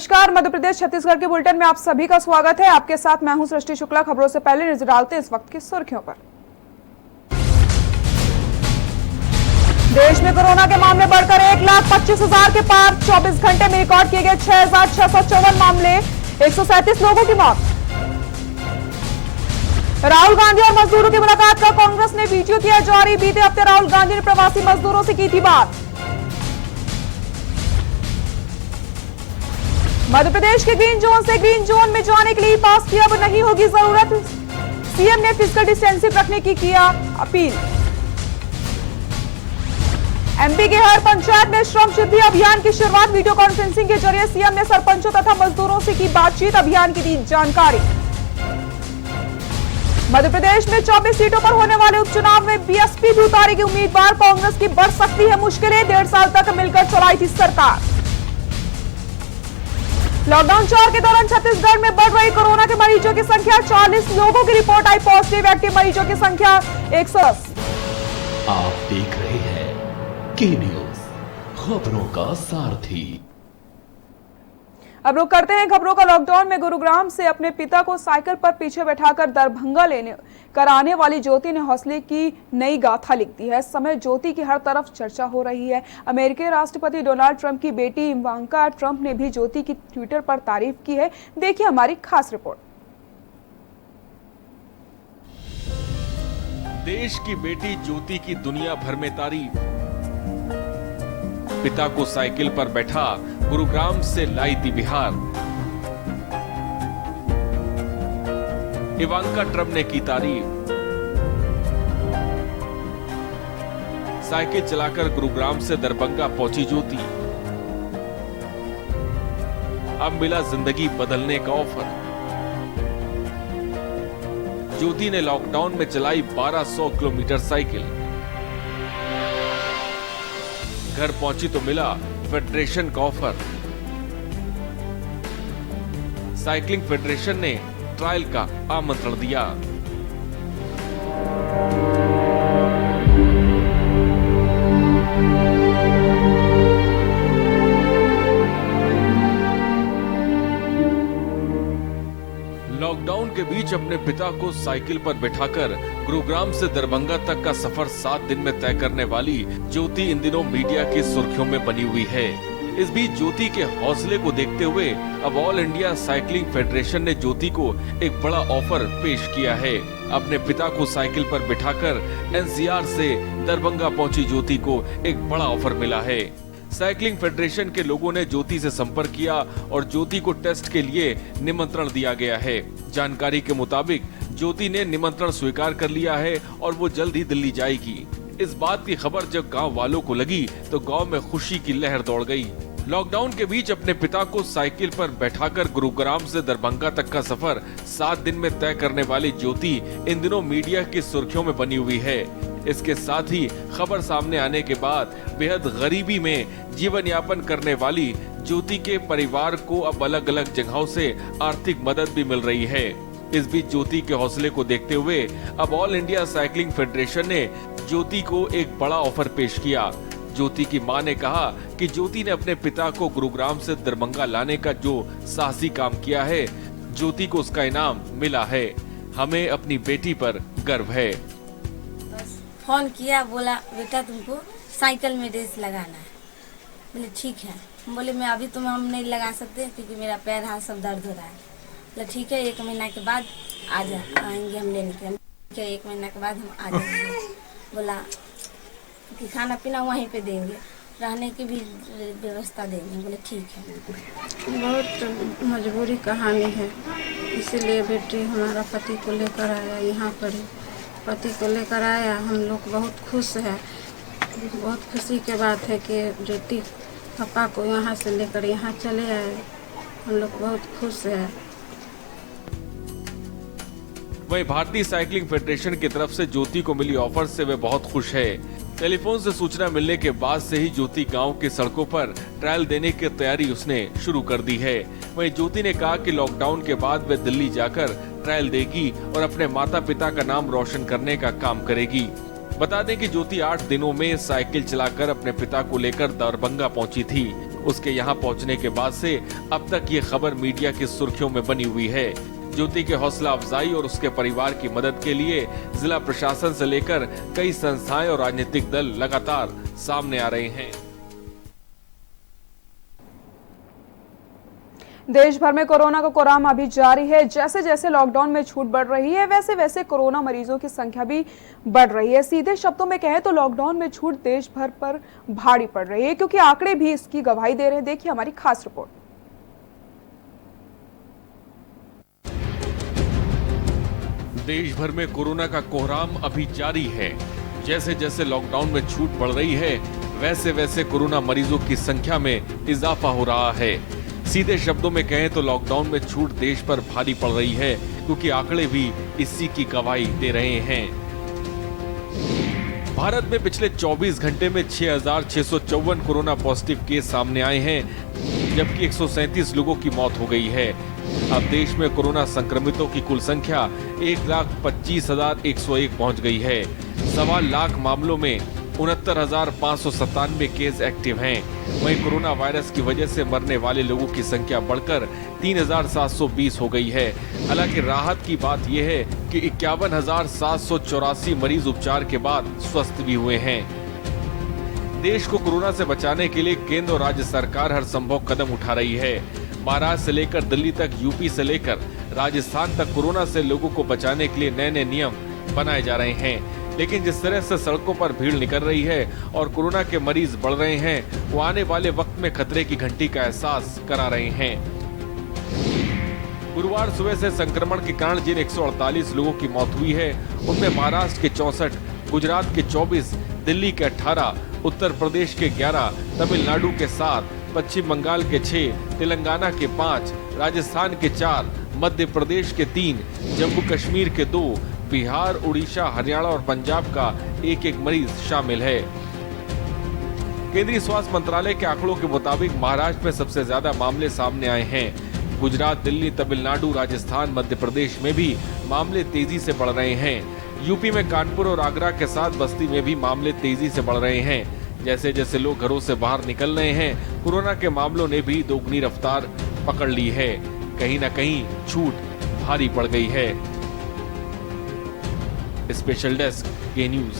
नमस्कार, मध्य प्रदेश छत्तीसगढ़ के बुलेटिन में आप सभी का स्वागत है। आपके साथ मैं हूं सृष्टि शुक्ला। खबरों से पहले नजर डालते हैं इस वक्त की सुर्खियों पर। देश में कोरोना के मामले बढ़कर 1,25,000 के पार। 24 घंटे में रिकॉर्ड किए गए 6,654 मामले, 137 लोगों की मौत। राहुल गांधी और मजदूरों की मुलाकात का कांग्रेस ने वीडियो किया जारी। बीते हफ्ते राहुल गांधी ने प्रवासी मजदूरों से की थी बात। मध्य प्रदेश के ग्रीन जोन से ग्रीन जोन में जाने के लिए पास की अब नहीं होगी जरूरत। सीएम ने फिजिकल डिस्टेंसिंग रखने की किया अपील। एमपी के हर पंचायत में श्रम सिद्धि अभियान की शुरुआत। वीडियो कॉन्फ्रेंसिंग के जरिए सीएम ने सरपंचों तथा मजदूरों से की बातचीत, अभियान की दी जानकारी। मध्य प्रदेश में 24 सीटों पर होने वाले उपचुनाव में बीएसपी भी उतारेगी उम्मीदवार। कांग्रेस की बढ़ सकती है मुश्किलें। 1.5 साल तक मिलकर चलाई थी सरकार। लॉकडाउन 4 के दौरान छत्तीसगढ़ में बढ़ रही कोरोना के मरीजों की संख्या। 40 लोगों की रिपोर्ट आई पॉजिटिव। एक्टिव मरीजों की संख्या 110। आप देख रहे हैं के न्यूज, खबरों का सारथी। अब रुक करते हैं खबरों का। लॉकडाउन में गुरुग्राम से अपने पिता को साइकिल पर पीछे बैठाकर दरभंगा कराने वाली ज्योति ने हौसले की नई गाथा लिख दी है। इस समय ज्योति की हर तरफ चर्चा हो रही है। अमेरिकी राष्ट्रपति डोनाल्ड ट्रंप की बेटी इवांका ट्रंप ने भी ज्योति की ट्विटर पर तारीफ की है। देखिए हमारी खास रिपोर्ट। देश की बेटी ज्योति की दुनिया भर में तारीफ। पिता को साइकिल पर बैठा गुरुग्राम से लाई थी बिहार। इवांका ट्रंप ने की तारीफ। साइकिल चलाकर गुरुग्राम से दरभंगा पहुंची ज्योति। अब मिला जिंदगी बदलने का ऑफर। ज्योति ने लॉकडाउन में चलाई 1200 किलोमीटर साइकिल। घर पहुंची तो मिला फेडरेशन का ऑफर। साइकिलिंग फेडरेशन ने ट्रायल का आमंत्रण दिया। लॉकडाउन के बीच अपने पिता को साइकिल पर बिठाकर गुरुग्राम से दरभंगा तक का सफर 7 दिन में तय करने वाली ज्योति इन दिनों मीडिया की सुर्खियों में बनी हुई है। इस बीच ज्योति के हौसले को देखते हुए अब ऑल इंडिया साइकिलिंग फेडरेशन ने ज्योति को एक बड़ा ऑफर पेश किया है। अपने पिता को साइकिल पर बिठाकर एनसीआर से दरभंगा पहुंची ज्योति को एक बड़ा ऑफर मिला है। साइकिलिंग फेडरेशन के लोगों ने ज्योति से संपर्क किया और ज्योति को टेस्ट के लिए निमंत्रण दिया गया है। जानकारी के मुताबिक ज्योति ने निमंत्रण स्वीकार कर लिया है और वो जल्द ही दिल्ली जाएगी। इस बात की खबर जब गांव वालों को लगी तो गांव में खुशी की लहर दौड़ गई। लॉकडाउन के बीच अपने पिता को साइकिल पर बैठाकर गुरुग्राम से दरभंगा तक का सफर 7 दिन में तय करने वाली ज्योति इन दिनों मीडिया की सुर्खियों में बनी हुई है। इसके साथ ही खबर सामने आने के बाद बेहद गरीबी में जीवन यापन करने वाली ज्योति के परिवार को अब अलग अलग जगहों से आर्थिक मदद भी मिल रही है। इस बीच ज्योति के हौसले को देखते हुए अब ऑल इंडिया साइकिलिंग फेडरेशन ने ज्योति को एक बड़ा ऑफर पेश किया। ज्योति की मां ने कहा कि ज्योति ने अपने पिता को गुरुग्राम से दरभंगा लाने का जो साहसी काम किया है, ज्योति को उसका इनाम मिला है। हमें अपनी बेटी पर गर्व है। फोन किया, बोला बेटा तुमको साइकिल में रेस लगाना है। बोले ठीक है। बोले मैं अभी तो हम नहीं लगा सकते क्योंकि मेरा पैर हाथ सब दर्द हो रहा है। बोले ठीक है, 1 महीना के बाद आएंगे हम लेने के लिए। 1 महीना के बाद हम आ जाएंगे। बोला कि खाना पीना वहीं पे देंगे, रहने की भी व्यवस्था देंगे। बोले ठीक है। बहुत मजबूरी कहानी है, इसीलिए बेटी हमारा पति को लेकर आया यहाँ पर। पति को लेकर आया, हम लोग बहुत खुश है। बहुत खुशी के बात है कि ज्योति पापा को यहाँ से लेकर यहाँ चले आए। हम लोग बहुत खुश है। वहीं भारतीय साइकिलिंग फेडरेशन की तरफ से ज्योति को मिली ऑफर से वे बहुत खुश है। टेलीफोन से सूचना मिलने के बाद से ही ज्योति गांव की सड़कों पर ट्रायल देने की तैयारी उसने शुरू कर दी है। वहीं ज्योति ने कहा कि लॉकडाउन के बाद वे दिल्ली जाकर ट्रायल देगी और अपने माता पिता का नाम रोशन करने का काम करेगी। बता दें कि ज्योति 8 दिनों में साइकिल चलाकर अपने पिता को लेकर दरभंगा पहुंची थी। उसके यहाँ पहुँचने के बाद से अब तक ये खबर मीडिया की सुर्खियों में बनी हुई है। ज्योति के हौसला अफजाई और उसके परिवार की मदद के लिए जिला प्रशासन से लेकर कई संस्थाएं और राजनीतिक दल लगातार सामने आ रहे हैं। देश भर में कोरोना का कोराम अभी जारी है। जैसे जैसे लॉकडाउन में छूट बढ़ रही है, वैसे वैसे कोरोना मरीजों की संख्या भी बढ़ रही है। सीधे शब्दों में कहें तो लॉकडाउन में छूट देश भर पर भारी पड़ रही है, क्योंकि आंकड़े भी इसकी गवाही दे रहे हैं। देखिए हमारी खास रिपोर्ट। देश भर में कोरोना का कोहराम अभी जारी है। जैसे जैसे लॉकडाउन में छूट बढ़ रही है, वैसे वैसे कोरोना मरीजों की संख्या में इजाफा हो रहा है। सीधे शब्दों में कहें तो लॉकडाउन में छूट देश पर भारी पड़ रही है, क्योंकि आंकड़े भी इसी की गवाही दे रहे हैं। भारत में पिछले 24 घंटे में 6,654 कोरोना पॉजिटिव केस सामने आए हैं, जबकि 137 लोगों की मौत हो गई है। अब देश में कोरोना संक्रमितों की कुल संख्या 1,25,101 पहुंच गई है। 1.25 लाख मामलों में 69,597 केस एक्टिव हैं। वहीं कोरोना वायरस की वजह से मरने वाले लोगों की संख्या बढ़कर 3,720 हो गई है। हालांकि राहत की बात यह है कि 51,784 मरीज उपचार के बाद स्वस्थ भी हुए हैं। देश को कोरोना से बचाने के लिए केंद्र और राज्य सरकार हर संभव कदम उठा रही है। महाराष्ट्र से लेकर दिल्ली तक, यूपी से लेकर राजस्थान तक कोरोना से लोगों को बचाने के लिए नए नए नियम बनाए जा रहे हैं। लेकिन जिस तरह से सड़कों पर भीड़ निकल रही है और कोरोना के मरीज बढ़ रहे हैं, वो आने वाले वक्त में खतरे की घंटी का एहसास करा रहे हैं। गुरुवार सुबह से संक्रमण के कारण जिन 148 लोगों की मौत हुई है, उनमें महाराष्ट्र के 64, गुजरात के 24, दिल्ली के 18, उत्तर प्रदेश के 11, तमिलनाडु के 7, पश्चिम बंगाल के 6, तेलंगाना के 5, राजस्थान के 4, मध्य प्रदेश के 3, जम्मू कश्मीर के 2, बिहार, उड़ीसा, हरियाणा और पंजाब का एक मरीज शामिल है। केंद्रीय स्वास्थ्य मंत्रालय के आंकड़ों के मुताबिक महाराष्ट्र में सबसे ज्यादा मामले सामने आए हैं। गुजरात, दिल्ली, तमिलनाडु, राजस्थान, मध्य प्रदेश में भी मामले तेजी से बढ़ रहे हैं। यूपी में कानपुर और आगरा के साथ बस्ती में भी मामले तेजी से बढ़ रहे हैं। जैसे जैसे लोग घरों से बाहर निकल रहे हैं, कोरोना के मामलों ने भी दोगुनी रफ्तार पकड़ ली है। कहीं न कहीं छूट भारी पड़ गई है। स्पेशल डेस्क के न्यूज।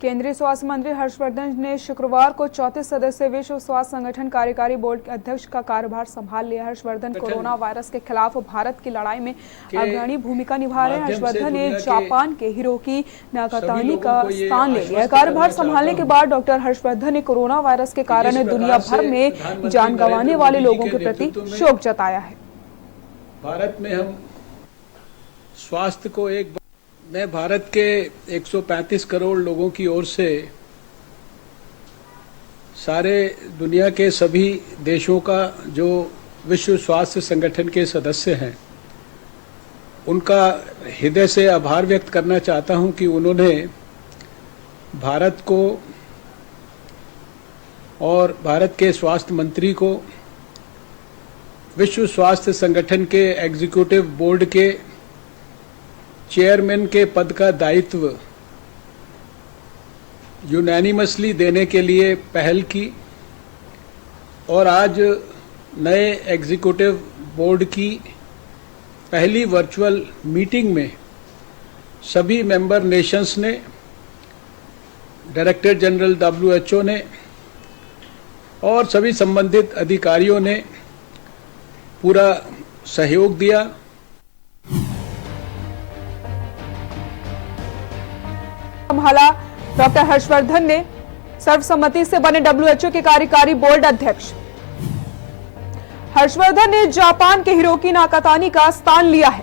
केंद्रीय स्वास्थ्य मंत्री हर्षवर्धन ने शुक्रवार को 34 सदस्यीय विश्व स्वास्थ्य संगठन कार्यकारी बोर्ड के अध्यक्ष का कार्यभार संभाल लिया। हर्षवर्धन कोरोना वायरस के खिलाफ भारत की लड़ाई में अग्रणी भूमिका निभा रहे हैं। हर्षवर्धन ने जापान के हिरोकी नाकातानी का स्थान ले लिया। कार्यभार संभालने के बाद डॉक्टर हर्षवर्धन ने कोरोना वायरस के कारण दुनिया भर में जान गंवाने वाले लोगों के प्रति शोक जताया है। भारत में हम स्वास्थ्य को मैं भारत के 135 करोड़ लोगों की ओर से सारे दुनिया के सभी देशों का जो विश्व स्वास्थ्य संगठन के सदस्य हैं, उनका हृदय से आभार व्यक्त करना चाहता हूं कि उन्होंने भारत को और भारत के स्वास्थ्य मंत्री को विश्व स्वास्थ्य संगठन के एग्जीक्यूटिव बोर्ड के चेयरमैन के पद का दायित्व यूनानिमसली देने के लिए पहल की और आज नए एग्जीक्यूटिव बोर्ड की पहली वर्चुअल मीटिंग में सभी मेंबर नेशंस ने, डायरेक्टर जनरल WHO ने और सभी संबंधित अधिकारियों ने पूरा सहयोग दिया। संभाला। डॉक्टर हर्षवर्धन ने सर्वसम्मति से बने WHO के कार्यकारी बोर्ड अध्यक्ष। हर्षवर्धन ने जापान के हिरोकी नाकातानी का स्थान लिया है।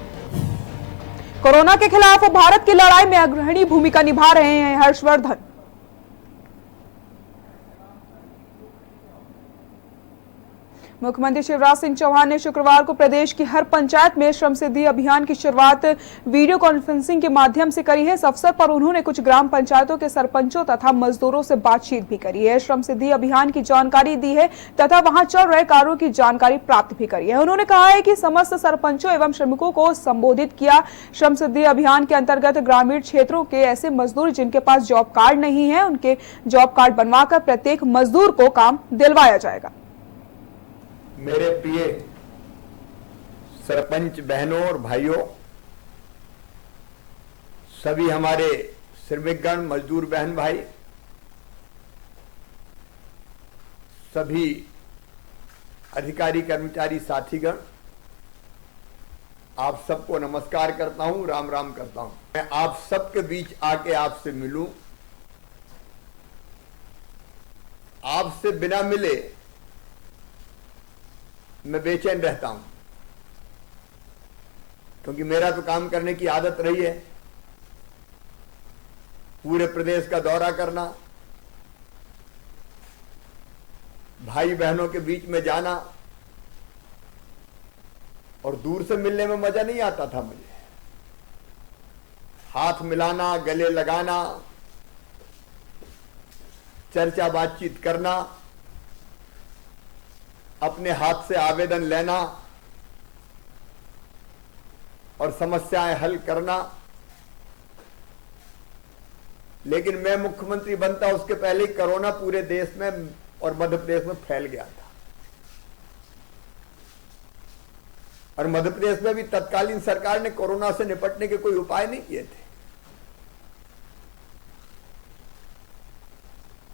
कोरोना के खिलाफ भारत की लड़ाई में अग्रणी भूमिका निभा रहे हैं हर्षवर्धन। मुख्यमंत्री शिवराज सिंह चौहान ने शुक्रवार को प्रदेश की हर पंचायत में श्रम सिद्धि अभियान की शुरुआत वीडियो कॉन्फ्रेंसिंग के माध्यम से करी है। इस अवसर पर उन्होंने कुछ ग्राम पंचायतों के सरपंचों तथा मजदूरों से बातचीत भी करी है, श्रम सिद्धि अभियान की जानकारी दी है तथा वहां चल रहे कार्यों की जानकारी प्राप्त भी करी है। उन्होंने कहा है कि समस्त सरपंचों एवं श्रमिकों को संबोधित किया। श्रम सिद्धि अभियान के अंतर्गत ग्रामीण क्षेत्रों के ऐसे मजदूर जिनके पास जॉब कार्ड नहीं है, उनके जॉब कार्ड बनवाकर प्रत्येक मजदूर को काम दिलवाया जाएगा। मेरे प्रिय सरपंच बहनों और भाइयों, सभी हमारे श्रमिकगण, मजदूर बहन भाई, सभी अधिकारी कर्मचारी साथीगण, आप सबको नमस्कार करता हूं, राम राम करता हूं। मैं आप सबके बीच आके आपसे मिलूं, आपसे बिना मिले मैं बेचैन रहता हूं, क्योंकि मेरा तो काम करने की आदत रही है, पूरे प्रदेश का दौरा करना, भाई बहनों के बीच में जाना, और दूर से मिलने में मजा नहीं आता था मुझे। हाथ मिलाना, गले लगाना, चर्चा बातचीत करना, अपने हाथ से आवेदन लेना और समस्याएं हल करना। लेकिन मैं मुख्यमंत्री बनता उसके पहले ही कोरोना पूरे देश में और मध्य प्रदेश में फैल गया था, और मध्य प्रदेश में भी तत्कालीन सरकार ने कोरोना से निपटने के कोई उपाय नहीं किए थे।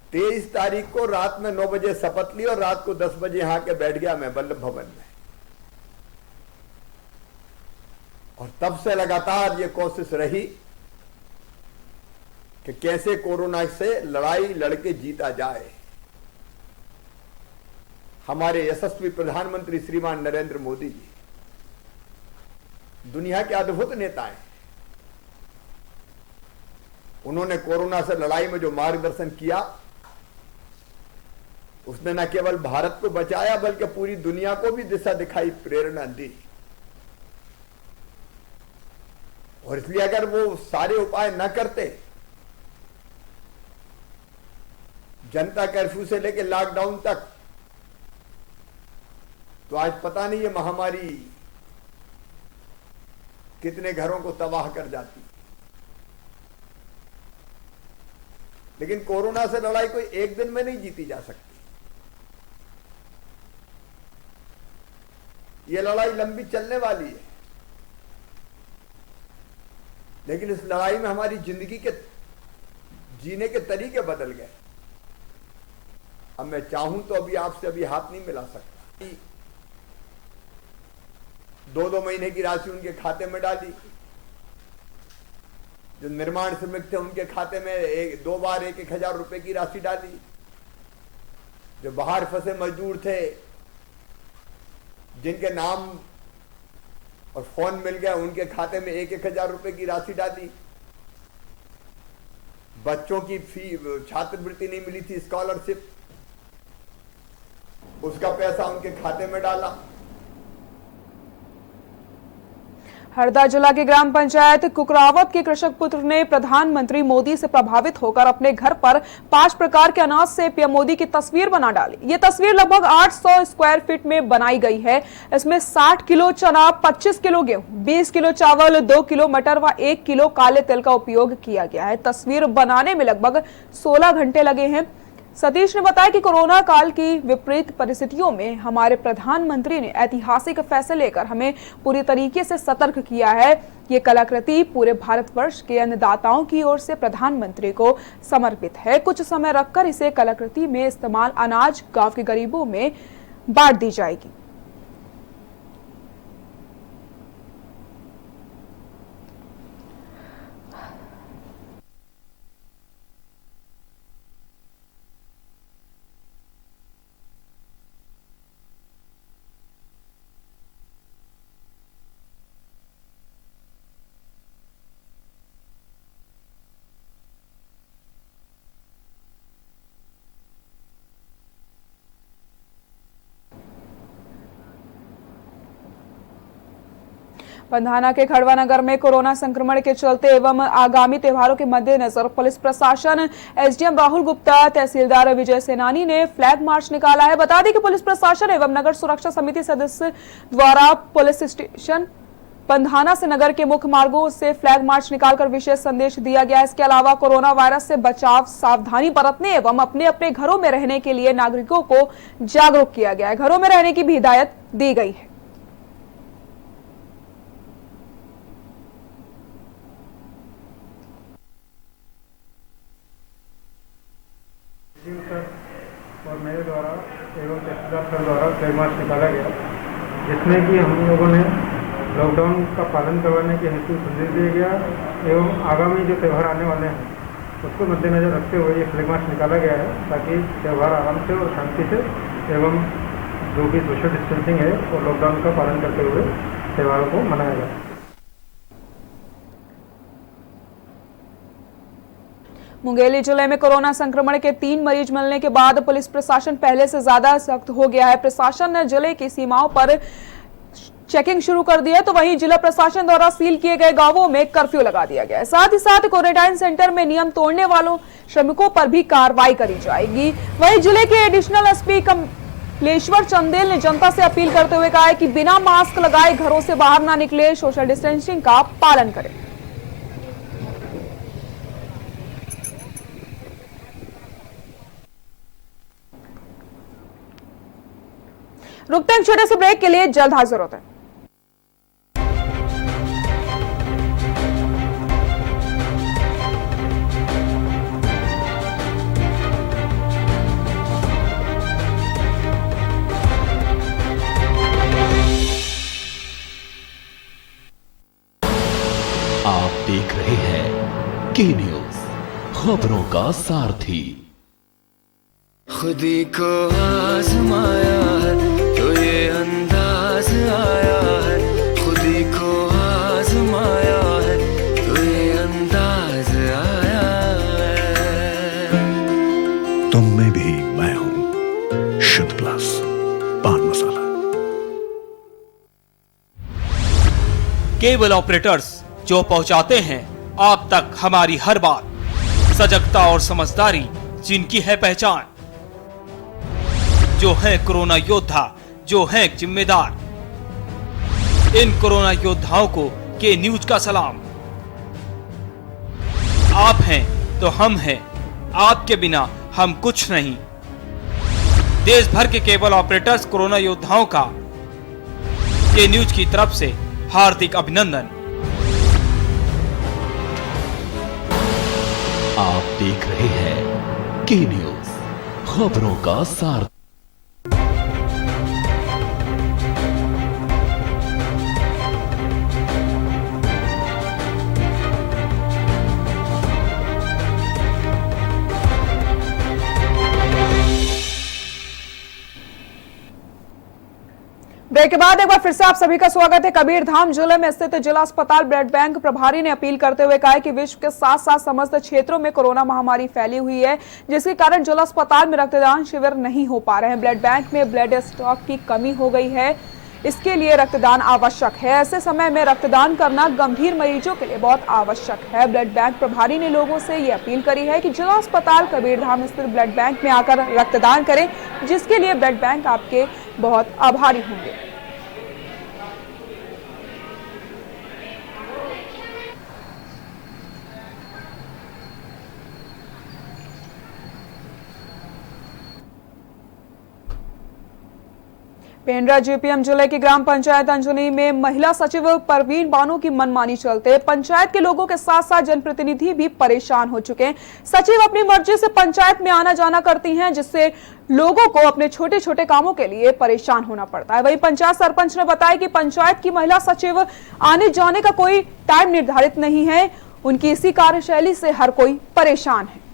23 तारीख को रात में 9 बजे शपथ ली और रात को 10 बजे यहां के बैठ गया मैं वल्लभ भवन में, और तब से लगातार ये कोशिश रही कि कैसे कोरोना से लड़ाई लड़के जीता जाए। हमारे यशस्वी प्रधानमंत्री श्रीमान नरेंद्र मोदी जी दुनिया के अद्भुत नेता हैं। उन्होंने कोरोना से लड़ाई में जो मार्गदर्शन किया, उसने न केवल भारत को बचाया बल्कि पूरी दुनिया को भी दिशा दिखाई, प्रेरणा दी। और इसलिए अगर वो सारे उपाय न करते, जनता कर्फ्यू से लेकर लॉकडाउन तक, तो आज पता नहीं ये महामारी कितने घरों को तबाह कर जाती। लेकिन कोरोना से लड़ाई कोई एक दिन में नहीं जीती जा सकती। ये लड़ाई लंबी चलने वाली है, लेकिन इस लड़ाई में हमारी जिंदगी के जीने के तरीके बदल गए। अब मैं चाहूं तो अभी आपसे अभी हाथ नहीं मिला सकता। 2-2 महीने की राशि उनके खाते में डाली। जो निर्माण श्रमिक थे उनके खाते में 2 बार 1-1 हजार रुपए की राशि डाली। जो बाहर फंसे मजदूर थे, जिनके नाम और फोन मिल गया, उनके खाते में 1-1 हजार रुपए की राशि डाली। बच्चों की फी, छात्रवृत्ति नहीं मिली थी, स्कॉलरशिप, उसका पैसा उनके खाते में डाला। हरदा जिला के ग्राम पंचायत कुकरावत के कृषक पुत्र ने प्रधानमंत्री मोदी से प्रभावित होकर अपने घर पर 5 प्रकार के अनाज से पीएम मोदी की तस्वीर बना डाली। ये तस्वीर लगभग 800 स्क्वायर फीट में बनाई गई है। इसमें 60 किलो चना, 25 किलो गेहूं, 20 किलो चावल, 2 किलो मटर व 1 किलो काले तिल का उपयोग किया गया है। तस्वीर बनाने में लगभग 16 घंटे लगे हैं। सतीश ने बताया कि कोरोना काल की विपरीत परिस्थितियों में हमारे प्रधानमंत्री ने ऐतिहासिक फैसले लेकर हमें पूरी तरीके से सतर्क किया है। ये कलाकृति पूरे भारतवर्ष के अन्नदाताओं की ओर से प्रधानमंत्री को समर्पित है। कुछ समय रखकर इसे कलाकृति में इस्तेमाल अनाज गांव के गरीबों में बांट दी जाएगी। पंधाना के खड़वा नगर में कोरोना संक्रमण के चलते एवं आगामी त्योहारों के मद्देनजर पुलिस प्रशासन, एसडीएम राहुल गुप्ता, तहसीलदार विजय सेनानी ने फ्लैग मार्च निकाला है। बता दें कि पुलिस प्रशासन एवं नगर सुरक्षा समिति सदस्य द्वारा पुलिस स्टेशन पंधाना से नगर के मुख्य मार्गों से फ्लैग मार्च निकालकर विशेष संदेश दिया गया। इसके अलावा कोरोना वायरस से बचाव, सावधानी बरतने एवं अपने अपने घरों में रहने के लिए नागरिकों को जागरूक किया गया है। घरों में रहने की भी हिदायत दी गई है। और मेरे द्वारा एवं तहसीलदार सर द्वारा फ्लैग मार्च निकाला गया, जिसमें कि हम लोगों ने लॉकडाउन का पालन करवाने के हेतु संदेश दिया गया एवं आगामी जो त्यौहार आने वाले हैं उसको मद्देनजर रखते हुए ये फ्लैग मार्च निकाला गया है, ताकि त्यौहार आराम से और शांति से एवं जो भी सोशल डिस्टेंसिंग है और लॉकडाउन का पालन करते हुए त्यौहारों को मनाया जाए। मुंगेली जिले में कोरोना संक्रमण के 3 मरीज मिलने के बाद पुलिस प्रशासन पहले से ज्यादा सख्त हो गया है। प्रशासन ने जिले की सीमाओं पर चेकिंग शुरू कर दी है, तो वहीं जिला प्रशासन द्वारा सील किए गए गांवों में कर्फ्यू लगा दिया गया है। साथ ही साथ क्वारंटाइन सेंटर में नियम तोड़ने वालों श्रमिकों पर भी कार्रवाई करी जाएगी। वहीं जिले के एडिशनल एसपी कमलेश्वर चंदेल ने जनता से अपील करते हुए कहा है कि बिना मास्क लगाए घरों से बाहर ना निकले, सोशल डिस्टेंसिंग का पालन करें। रुकते हैं छोटे से ब्रेक के लिए, जल्द हाजिर होते हैं। आप देख रहे हैं के न्यूज, खबरों का सारथी। खुदी को आजमाया है तो ये अंदाज आया है, खुदी को आजमाया है तो ये अंदाज आया है। तुम में भी मैं हूं, शुद्ध प्लस पान मसाला। केबल ऑपरेटर्स जो पहुंचाते हैं आप तक हमारी हर बात, सजगता और समझदारी जिनकी है पहचान, जो है कोरोना योद्धा, जो है जिम्मेदार। इन कोरोना योद्धाओं को के न्यूज का सलाम। आप हैं तो हम हैं, आपके बिना हम कुछ नहीं। देश भर के केबल ऑपरेटर्स कोरोना योद्धाओं का के न्यूज की तरफ से हार्दिक अभिनंदन। आप देख रहे हैं के न्यूज, खबरों का सारथी। ब्रेक के बाद एक बार फिर से आप सभी का स्वागत है। कबीरधाम जिले में स्थित जिला अस्पताल ब्लड बैंक प्रभारी ने अपील करते हुए कहा है कि विश्व के साथ साथ समस्त क्षेत्रों में कोरोना महामारी फैली हुई है, जिसके कारण जिला अस्पताल में रक्तदान शिविर नहीं हो पा रहे हैं। ब्लड बैंक में ब्लड स्टॉक की कमी हो गई है, इसके लिए रक्तदान आवश्यक है। ऐसे समय में रक्तदान करना गंभीर मरीजों के लिए बहुत आवश्यक है। ब्लड बैंक प्रभारी ने लोगों से ये अपील करी है कि जिला अस्पताल कबीरधाम स्थित ब्लड बैंक में आकर रक्तदान करें, जिसके लिए ब्लड बैंक आपके बहुत आभारी होंगे। पेंड्रा जीपीएम जिले की ग्राम पंचायत अंजनी में महिला सचिव परवीन बानो की मनमानी चलते पंचायत के लोगों के साथ साथ जनप्रतिनिधि भी परेशान हो चुके हैं। सचिव अपनी मर्जी से पंचायत में आना जाना करती हैं, जिससे लोगों को अपने छोटे छोटे कामों के लिए परेशान होना पड़ता है। वहीं पंचायत सरपंच ने बताया कि पंचायत की महिला सचिव आने जाने का कोई टाइम निर्धारित नहीं है, उनकी इसी कार्यशैली से हर कोई परेशान है।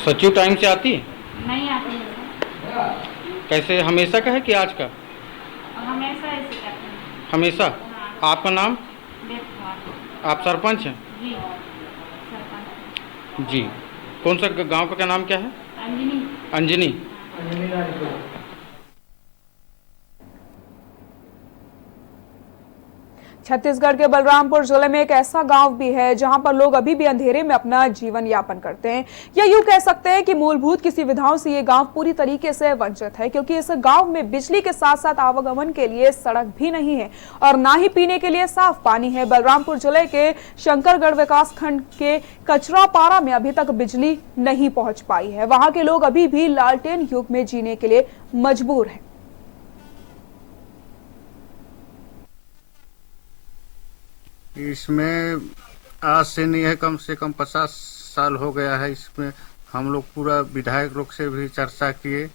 सचिव टाइम से आती है? नहीं आती है। कैसे, हमेशा का है कि आज का? हमेशा ऐसे करते हैं। हमेशा? हाँ। आपका नाम? आप सरपंच हैं? जी, सरपंच। जी। कौन सा गांव का नाम क्या है? अंजनी। अंजनी। छत्तीसगढ़ के बलरामपुर जिले में एक ऐसा गांव भी है जहां पर लोग अभी भी अंधेरे में अपना जीवन यापन करते हैं, या यूं कह सकते हैं कि मूलभूत की सुविधाओं से ये गांव पूरी तरीके से वंचित है, क्योंकि इस गांव में बिजली के साथ साथ आवागमन के लिए सड़क भी नहीं है और ना ही पीने के लिए साफ पानी है। बलरामपुर जिले के शंकरगढ़ विकास खंड के कचरापारा में अभी तक बिजली नहीं पहुंच पाई है। वहां के लोग अभी भी लालटेन युग में जीने के लिए मजबूर हैं। इसमें आज से नहीं है, कम से कम 50 साल हो गया है। इसमें हम लोग पूरा विधायक लोग से भी चर्चा किए,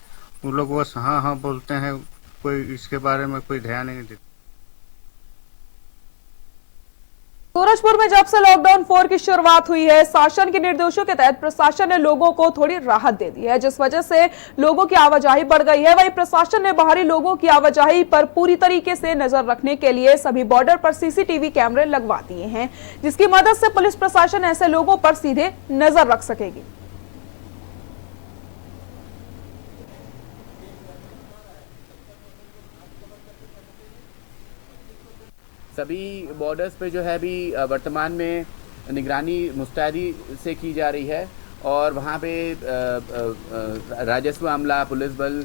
उन लोग बस हाँ हाँ बोलते हैं, कोई इसके बारे में कोई ध्यान नहीं देता। सूरजपुर में जब से लॉकडाउन 4 की शुरुआत हुई है, शासन के निर्देशों के तहत प्रशासन ने लोगों को थोड़ी राहत दे दी है, जिस वजह से लोगों की आवाजाही बढ़ गई है। वहीं प्रशासन ने बाहरी लोगों की आवाजाही पर पूरी तरीके से नजर रखने के लिए सभी बॉर्डर पर सीसीटीवी कैमरे लगवा दिए हैं, जिसकी मदद से पुलिस प्रशासन ऐसे लोगों पर सीधे नजर रख सकेगी। सभी बॉर्डर्स पे जो है अभी वर्तमान में निगरानी मुस्तैदी से की जा रही है और वहाँ पे राजस्व अमला, पुलिस बल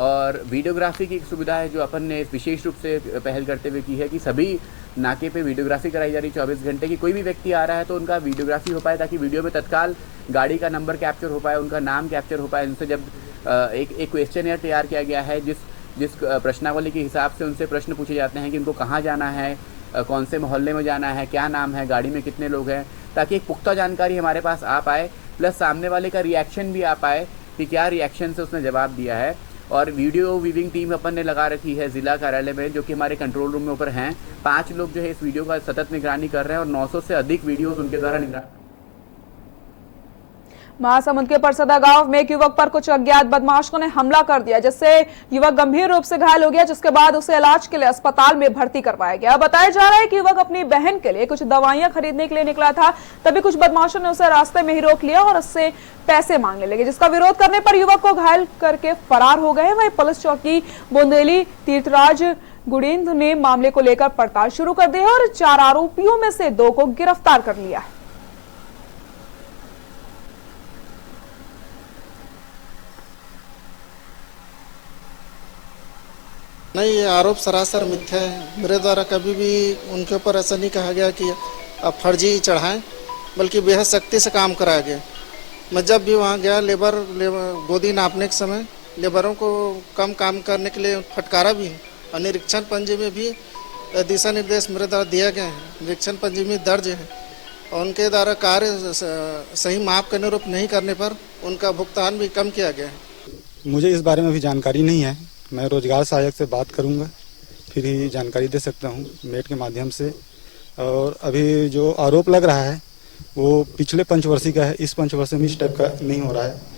और वीडियोग्राफी की एक सुविधा है जो अपन ने विशेष रूप से पहल करते हुए की है कि सभी नाके पे वीडियोग्राफी कराई जा रही 24 घंटे की। कोई भी व्यक्ति आ रहा है तो उनका वीडियोग्राफी हो पाए, ताकि वीडियो में तत्काल गाड़ी का नंबर कैप्चर हो पाए, उनका नाम कैप्चर हो पाए। उनसे जब एक क्वेश्चनर तैयार किया गया है जिस प्रश्नावली के हिसाब से उनसे प्रश्न पूछे जाते हैं कि उनको कहाँ जाना है, कौन से मोहल्ले में जाना है, क्या नाम है, गाड़ी में कितने लोग हैं, ताकि एक पुख्ता जानकारी हमारे पास आ पाए, प्लस सामने वाले का रिएक्शन भी आ पाए कि क्या रिएक्शन से उसने जवाब दिया है। और वीडियो वीविंग टीम अपन ने लगा रखी है जिला कार्यालय में, जो कि हमारे कंट्रोल रूम में ऊपर हैं। 5 लोग जो है इस वीडियो का सतत निगरानी कर रहे हैं और 900 से अधिक वीडियोस उनके द्वारा निगरानी। महासमुंद के परसदा गांव में एक युवक पर कुछ अज्ञात बदमाशों ने हमला कर दिया, जिससे युवक गंभीर रूप से घायल हो गया, जिसके बाद उसे इलाज के लिए अस्पताल में भर्ती करवाया गया। बताया जा रहा है कि युवक अपनी बहन के लिए कुछ दवाइयां खरीदने के लिए निकला था, तभी कुछ बदमाशों ने उसे रास्ते में ही रोक लिया और उससे पैसे मांगने लगे, जिसका विरोध करने पर युवक को घायल करके फरार हो गए। वहीं पुलिस चौकी बोंदेली तीर्थराज गुड़ेंद्र ने मामले को लेकर पड़ताल शुरू कर दी है और 4 आरोपियों में से 2 को गिरफ्तार कर लिया है। नहीं, ये आरोप सरासर मिथ्या है। मेरे द्वारा कभी भी उनके ऊपर ऐसा नहीं कहा गया कि आप फर्जी चढ़ाएं, बल्कि बेहद सख्ती से काम कराया गया। मैं जब भी वहाँ गया लेबर गोदी नापने के समय लेबरों को कम काम करने के लिए फटकारा भी है और निरीक्षण पंजी में भी दिशा निर्देश मेरे द्वारा दिया गया है, निरीक्षण पंजी में दर्ज है और उनके द्वारा कार्य सही माप के अनुरूप नहीं करने पर उनका भुगतान भी कम किया गया है। मुझे इस बारे में भी जानकारी नहीं है, मैं रोजगार सहायक से बात करूंगा, फिर ही जानकारी दे सकता हूं मेट के माध्यम से। और अभी जो आरोप लग रहा है वो पिछले पंचवर्षीय का है, इस पंचवर्षीय में इस टाइप का नहीं हो रहा है।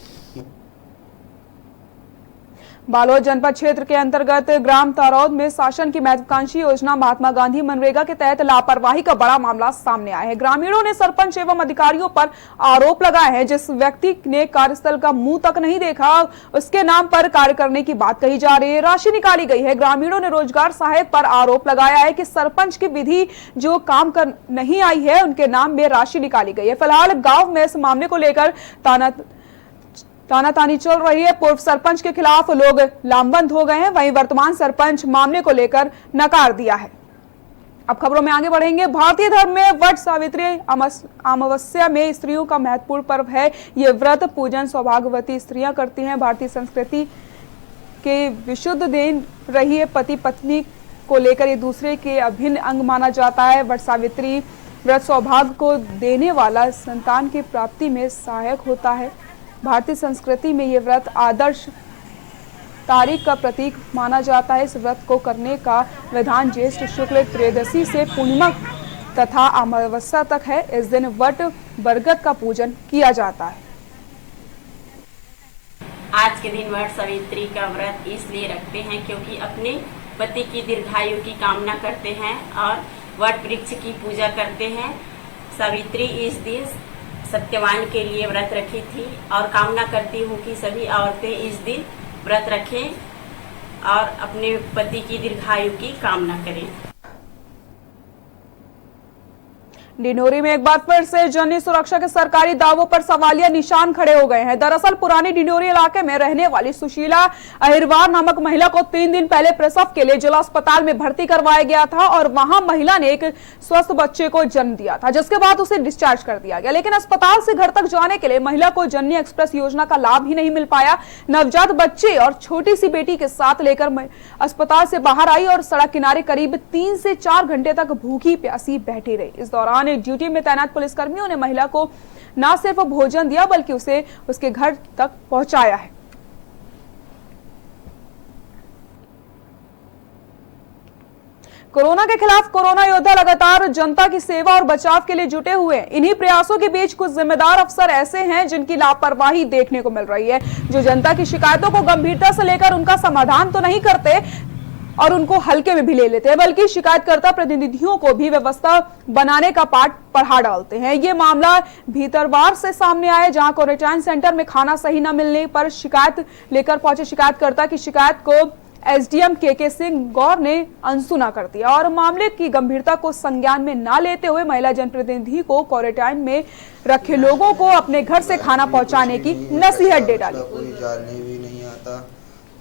बालोद जनपद क्षेत्र के अंतर्गत ग्राम तारौद में शासन की महत्वाकांक्षी योजना महात्मा गांधी मनरेगा के तहत लापरवाही का बड़ा मामला सामने आया है। ग्रामीणों ने सरपंच एवं अधिकारियों पर आरोप लगाए हैं। जिस व्यक्ति ने कार्यस्थल का मुंह तक नहीं देखा, उसके नाम पर कार्य करने की बात कही जा रही है, राशि निकाली गई है। ग्रामीणों ने रोजगार सहायक पर आरोप लगाया है कि सरपंच की विधि जो काम कर नहीं आई है, उनके नाम में राशि निकाली गई है। फिलहाल गाँव में इस मामले को लेकर तानातानी चल रही है। पूर्व सरपंच के खिलाफ लोग लामबंद हो गए हैं, वहीं वर्तमान सरपंच मामले को लेकर नकार दिया है। अब खबरों में आगे बढ़ेंगे। भारतीय धर्म में वट सावित्री अमावस्या में स्त्रियों का महत्वपूर्ण पर्व है। ये व्रत पूजन सौभाग्यवती स्त्रियां करती हैं। भारतीय संस्कृति के विशुद्ध दिन रही है। पति पत्नी को लेकर ये दूसरे के अभिन्न अंग माना जाता है। वट सावित्री व्रत सौभाग्य को देने वाला, संतान की प्राप्ति में सहायक होता है। भारतीय संस्कृति में ये व्रत आदर्श तारीख का प्रतीक माना जाता है। इस व्रत को करने का विधान ज्येष्ठ शुक्ल त्रयोदशी से पूर्णिमा तथा अमावस्या तक है। इस दिन वट बरगद का पूजन किया जाता है। आज के दिन वट सावित्री का व्रत इसलिए रखते हैं क्योंकि अपने पति की दीर्घायु की कामना करते हैं और वट वृक्ष की पूजा करते हैं। सावित्री इस दिन सत्यवान के लिए व्रत रखी थी और कामना करती हूँ कि सभी औरतें इस दिन व्रत रखें और अपने पति की दीर्घायु की कामना करें। डिंडोरी में एक बार फिर से जननी सुरक्षा के सरकारी दावों पर सवालिया निशान खड़े हो गए हैं। दरअसल पुरानी डिंडोरी इलाके में रहने वाली सुशीला अहिरवार नामक महिला को 3 दिन पहले प्रसव के लिए जिला अस्पताल में भर्ती करवाया गया था और वहां महिला ने एक स्वस्थ बच्चे को जन्म दिया था, जिसके बाद उसे डिस्चार्ज कर दिया गया। लेकिन अस्पताल से घर तक जाने के लिए महिला को जननी एक्सप्रेस योजना का लाभ ही नहीं मिल पाया। नवजात बच्चे और छोटी सी बेटी के साथ लेकर अस्पताल से बाहर आई और सड़क किनारे करीब 3 से 4 घंटे तक भूखी प्यासी बैठी रही। इस दौरान ड्यूटी में तैनात पुलिसकर्मियों ने महिला को न सिर्फ भोजन दिया बल्कि उसे उसके घर तक पहुंचाया है। कोरोना के खिलाफ कोरोना योद्धा लगातार जनता की सेवा और बचाव के लिए जुटे हुए हैं। इन्हीं प्रयासों के बीच कुछ जिम्मेदार अफसर ऐसे हैं जिनकी लापरवाही देखने को मिल रही है, जो जनता की शिकायतों को गंभीरता से लेकर उनका समाधान तो नहीं करते और उनको हल्के में भी ले लेते हैं, बल्कि शिकायतकर्ता प्रतिनिधियों को भी व्यवस्था बनाने का पाठ पढ़ा डालते हैं। ये मामला भीतरवार से सामने आया, जहां क्वारंटाइन सेंटर में खाना सही न मिलने पर शिकायत लेकर पहुंचे शिकायतकर्ता की शिकायत को एसडीएम के सिंह गौर ने अनसुना कर दिया और मामले की गंभीरता को संज्ञान में न लेते हुए महिला जनप्रतिनिधि को क्वारंटाइन में रखे लोगों को अपने घर से खाना पहुंचाने की नसीहत दे डाली। कोई जानने भी नहीं आता,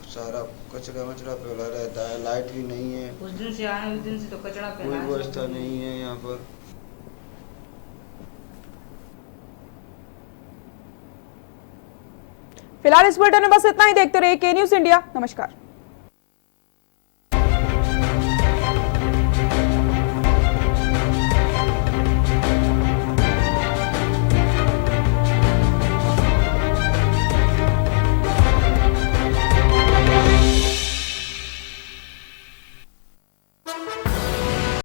सारा कचरा वचरा फैला रहता है, लाइट भी नहीं है। उस दिन से आए, उस दिन से तो कचरा फैला है, कोई व्यवस्था नहीं है यहाँ पर। फिलहाल इस बुलेटिन में बस इतना ही। देखते रहिए के न्यूज़ इंडिया। नमस्कार।